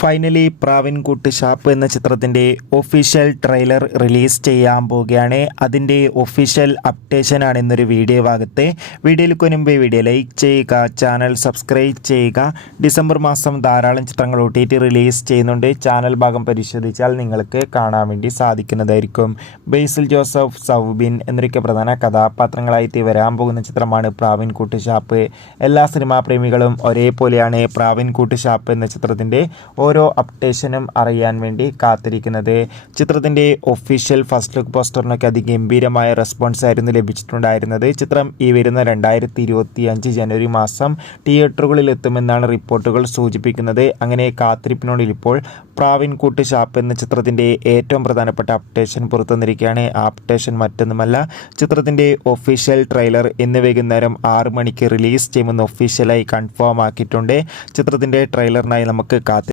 Finally പ്രാവിൻകുട്ടി shop എന്ന ചിത്രത്തിൻ്റെ official trailer release ചെയ്യാൻ പോവുകയാണ്. അതിൻ്റെ ഒഫീഷ്യൽ അപ്ഡേഷനാണ് ഇന്നൊരു വീഡിയോ ഭാഗത്ത്. വീഡിയോയിലേക്ക് മുൻപ് വീഡിയോ ലൈക്ക് ചെയ്യുക, ചാനൽ സബ്സ്ക്രൈബ് ചെയ്യുക. ഡിസംബർ മാസം ധാരാളം ചിത്രങ്ങൾ OTT റിലീസ് ചെയ്യുന്നുണ്ട്. ചാനൽ ഭാഗം പരിശോധിച്ചാൽ നിങ്ങൾക്ക് കാണാൻ വേണ്ടി സാധിക്കുന്നതായിരിക്കും. ബേസിൽ ജോസഫ്, സൗബിൻ എന്നൊക്കെ പ്രധാന കഥാപാത്രങ്ങളായിട്ട് വരാൻ പോകുന്ന ചിത്രമാണ് പ്രാവിൻകുട്ടി ഷാപ്പ്. എല്ലാ സിനിമാ പ്രേമികളും ഒരേപോലെയാണ് പ്രാവിൻകുട്ടി ഷാപ്പ് എന്ന ചിത്രത്തിൻ്റെ ഓരോ അപ്ഡേഷനും അറിയാൻ വേണ്ടി കാത്തിരിക്കുന്നത്. ചിത്രത്തിൻ്റെ ഒഫീഷ്യൽ ഫസ്റ്റ് ലുക്ക് പോസ്റ്ററിനൊക്കെ അതിഗംഭീരമായ റെസ്പോൺസ് ആയിരുന്നു ലഭിച്ചിട്ടുണ്ടായിരുന്നത്. ചിത്രം ഈ വരുന്ന 2025 ജനുവരി മാസം തിയേറ്ററുകളിൽ എത്തുമെന്നാണ് റിപ്പോർട്ടുകൾ സൂചിപ്പിക്കുന്നത്. അങ്ങനെ കാത്തിരിപ്പിനോടിൽ ഇപ്പോൾ പ്രാവിൻകുട്ടി ഷാപ്പ് എന്ന ചിത്രത്തിൻ്റെ ഏറ്റവും പ്രധാനപ്പെട്ട അപ്ഡേഷൻ പുറത്തു വന്നിരിക്കുകയാണ്. ആ അപ്ഡേഷൻ മറ്റൊന്നുമല്ല, ചിത്രത്തിൻ്റെ ഒഫീഷ്യൽ ട്രെയിലർ ഇന്ന് വൈകുന്നേരം 6 മണിക്ക് റിലീസ് ചെയ്യുമെന്ന് ഒഫീഷ്യലായി കൺഫേം ആക്കിയിട്ടുണ്ട്. ചിത്രത്തിൻ്റെ ട്രെയിലറിനായി നമുക്ക്